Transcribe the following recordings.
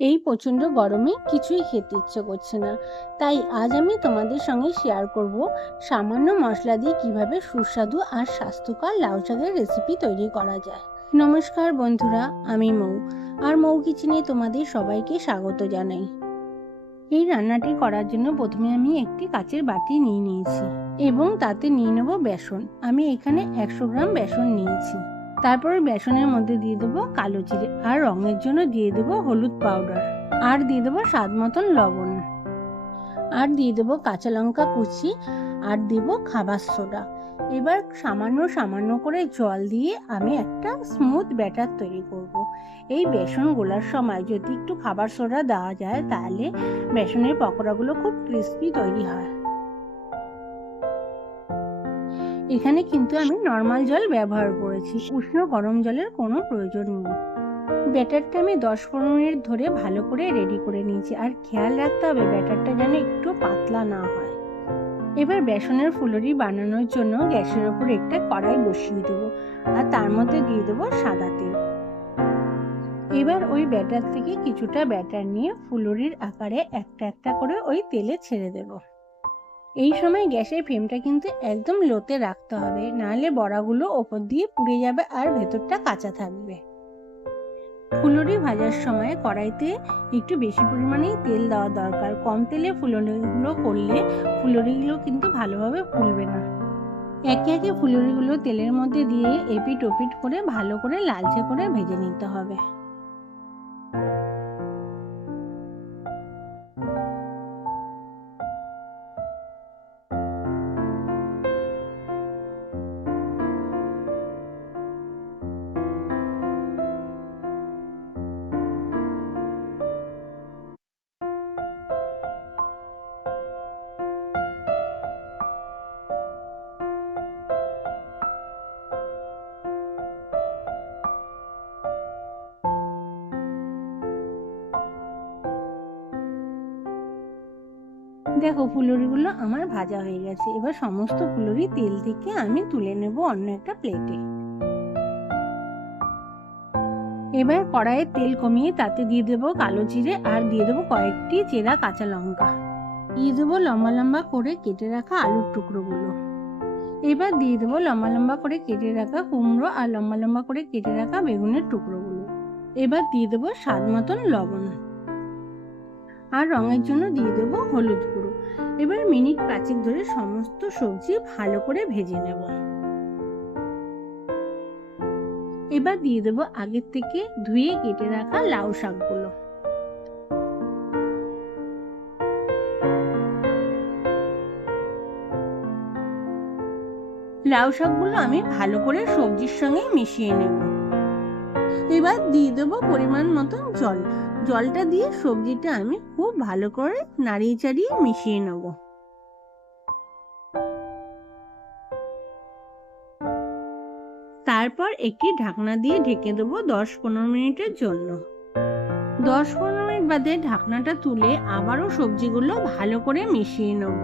এই প্রচণ্ড গরমে কিছুই খেতে ইচ্ছে করছে না, তাই আজ আমি তোমাদের সঙ্গে শেয়ার করব সামান্য মশলা দিয়ে কিভাবে সুস্বাদু আর স্বাস্থ্যকর লাউ শাকের রেসিপি তৈরি করা যায়। নমস্কার বন্ধুরা, আমি মৌ, আর মৌ কিচেনে তোমাদের সবাইকে স্বাগত জানাই। এই রান্নাটি করার জন্য প্রথমে আমি একটি কাচের বাটি নিয়ে নিয়েছি এবং তাতে নিয়ে নেব বেসন। আমি এখানে 100 গ্রাম বেসন নিয়েছি। তারপর বেসনের মধ্যে দিয়ে দেবো কালো জিরে, আর রঙের জন্য দিয়ে দেবো হলুদ পাউডার, আর দিয়ে দেবো স্বাদ মতন লবণ, আর দিয়ে দেবো কাঁচা লঙ্কা কুচি, আর দেব খাবার সোডা। এবার সামান্য সামান্য করে জল দিয়ে আমি একটা স্মুথ ব্যাটার তৈরি করব। এই বেসন গোলার সময় যদি একটু খাবার সোডা দেওয়া যায় তাহলে বেসনের পকোড়াগুলো খুব ক্রিস্পি তৈরি হয়। এখানে কিন্তু আমি নর্মাল জল ব্যবহার করেছি, উষ্ণ গরম জলের কোনো প্রয়োজন নেই। ব্যাটারটা আমি 10-15 মিনিট ধরে ভালো করে রেডি করে নিয়েছি, আর খেয়াল রাখতে হবে ব্যাটারটা যেন একটু পাতলা না হয়। এবার বেসনের ফুলুরি বানানোর জন্য গ্যাসের ওপর একটা কড়াই বসিয়ে দেবো, আর তার মধ্যে দিয়ে দেবো সাদা তেল। এবার ওই ব্যাটার থেকে কিছুটা ব্যাটার নিয়ে ফুলুরির আকারে একটা একটা করে ওই তেলে ছেড়ে দেবো। এই সময় গ্যাসের ফ্লেমটা কিন্তু একদম লোতে রাখতে হবে, নাহলে বড়াগুলো ওপর দিয়ে পুড়ে যাবে আর ভেতরটা কাঁচা থাকবে। ফুলুরি ভাজার সময় কড়াইতে একটু বেশি পরিমাণেই তেল দেওয়া দরকার। কম তেলে ফুলুরিগুলো করলে ফুলুরিগুলো কিন্তু ভালোভাবে ফুলবে না। একে একে ফুলুরিগুলো তেলের মধ্যে দিয়ে এপিট ওপিট করে ভালো করে লালচে করে ভেজে নিতে হবে। দেখো, ফুলুরিগুলো আমার ভাজা হয়ে গেছে। এবার সমস্ত ফুলুরি তেল থেকে আমি তুলে নেব অন্য একটা প্লেটে। এবার কড়াইয়ে তেল কমিয়ে তাতে দিয়ে দেবো কালো জিরে, আর দিয়ে দেবো কয়েকটি চেরা কাঁচা লঙ্কা, দিয়ে দেবো লম্বা লম্বা করে কেটে রাখা আলুর টুকরোগুলো। এবার দিয়ে দেবো লম্বা লম্বা করে কেটে রাখা কুমড়ো, আর লম্বা লম্বা করে কেটে রাখা বেগুনের টুকরোগুলো। এবার দিয়ে দেবো স্বাদ মতন লবণ, আর রঙের জন্য দিয়ে দেবো হলুদ গুঁড়ো। এবার মিনিট 5 ধরে সমস্ত সবজি ভালো করে ভেজে নেব। এবার দিয়ে দেবো আগের থেকে ধুয়ে কেটে রাখা লাউ শাকগুলো। লাউ শাকগুলো আমি ভালো করে সবজির সঙ্গে মিশিয়ে নেব। এবার দিয়ে দেবো পরিমাণ মতন জল। জলটা দিয়ে সবজিটা আমি খুব ভালো করে নাড়িয়ে চাড়িয়ে মিশিয়ে নেব। তারপর একটি ঢাকনা দিয়ে ঢেকে দেবো 10-15 মিনিটের জন্য। 10-15 মিনিট বাদে ঢাকনাটা তুলে আবারও সবজিগুলো ভালো করে মিশিয়ে নেব।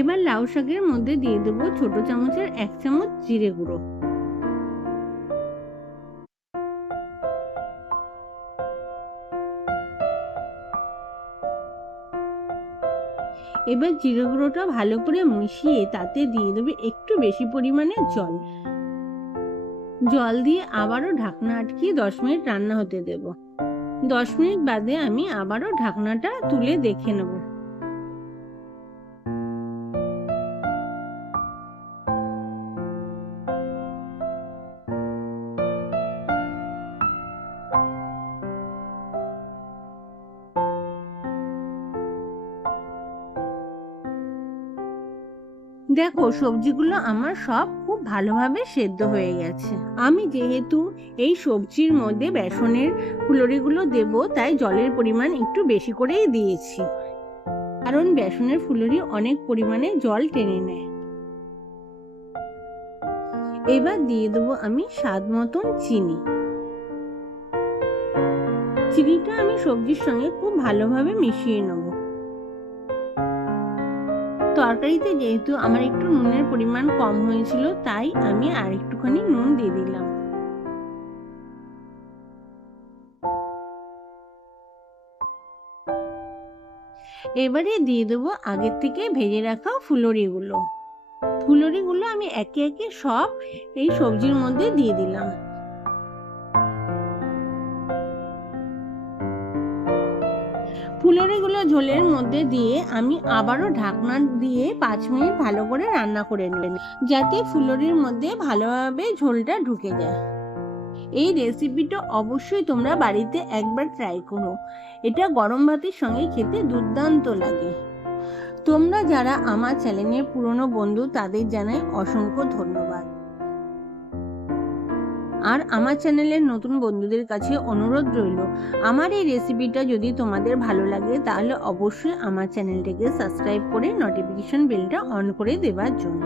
এবার লাউ শাকের মধ্যে দিয়ে দেবো ছোট চামচের 1 চামচ জিরে গুঁড়ো। এবার জিরে গুঁড়োটা ভালো করে মিশিয়ে তাতে দিয়ে দেবে একটু বেশি পরিমাণে জল। জল দিয়ে আবারও ঢাকনা আটকিয়ে 10 মিনিট রান্না হতে দেব। 10 মিনিট বাদে আমি আবারও ঢাকনাটা তুলে দেখে নেব। দেখো, সবজিগুলো আমার সব খুব ভালোভাবে সেদ্ধ হয়ে গেছে। আমি যেহেতু এই সবজির মধ্যে বেসনের ফুলুরিগুলো দেব, তাই জলের পরিমাণ একটু বেশি করেই দিয়েছি, কারণ বেসনের ফুলুরি অনেক পরিমাণে জল টেনে নেয়। এবার দিয়ে দেবো আমি স্বাদ মতন চিনি। চিনিটা আমি সবজির সঙ্গে খুব ভালোভাবে মিশিয়ে নেব। তরকারিতে যেহেতু আমার একটু নুনের পরিমাণ কম হয়েছিল, তাই আমি আর একটুখানি নুন দিয়ে দিলাম। এবারে দিয়ে দেবো আগের থেকে ভেজে রাখা ফুলুরিগুলো। ফুলুরিগুলো আমি একে একে সব এই সবজির মধ্যে দিয়ে দিলাম। ফুলুরিগুলো ঝোলের মধ্যে দিয়ে আমি আবারও ঢাকনা দিয়ে 5 মিনিট ভালো করে রান্না করে নেব, যাতে ফুলুরির মধ্যে ভালোভাবে ঝোলটা ঢুকে যায়। এই রেসিপিটা অবশ্যই তোমরা বাড়িতে একবার ট্রাই করো। এটা গরম ভাতের সঙ্গে খেতে দুর্দান্ত লাগে। তোমরা যারা আমার চ্যানেলের পুরনো বন্ধু, তাদের জানাই অসংখ্য ধন্যবাদ। আর আমার চ্যানেলের নতুন বন্ধুদের কাছে অনুরোধ রইল, আমার এই রেসিপিটা যদি তোমাদের ভালো লাগে তাহলে অবশ্যই আমার চ্যানেলটাকে সাবস্ক্রাইব করে নোটিফিকেশন বেলটা অন করে দেওয়ার জন্য।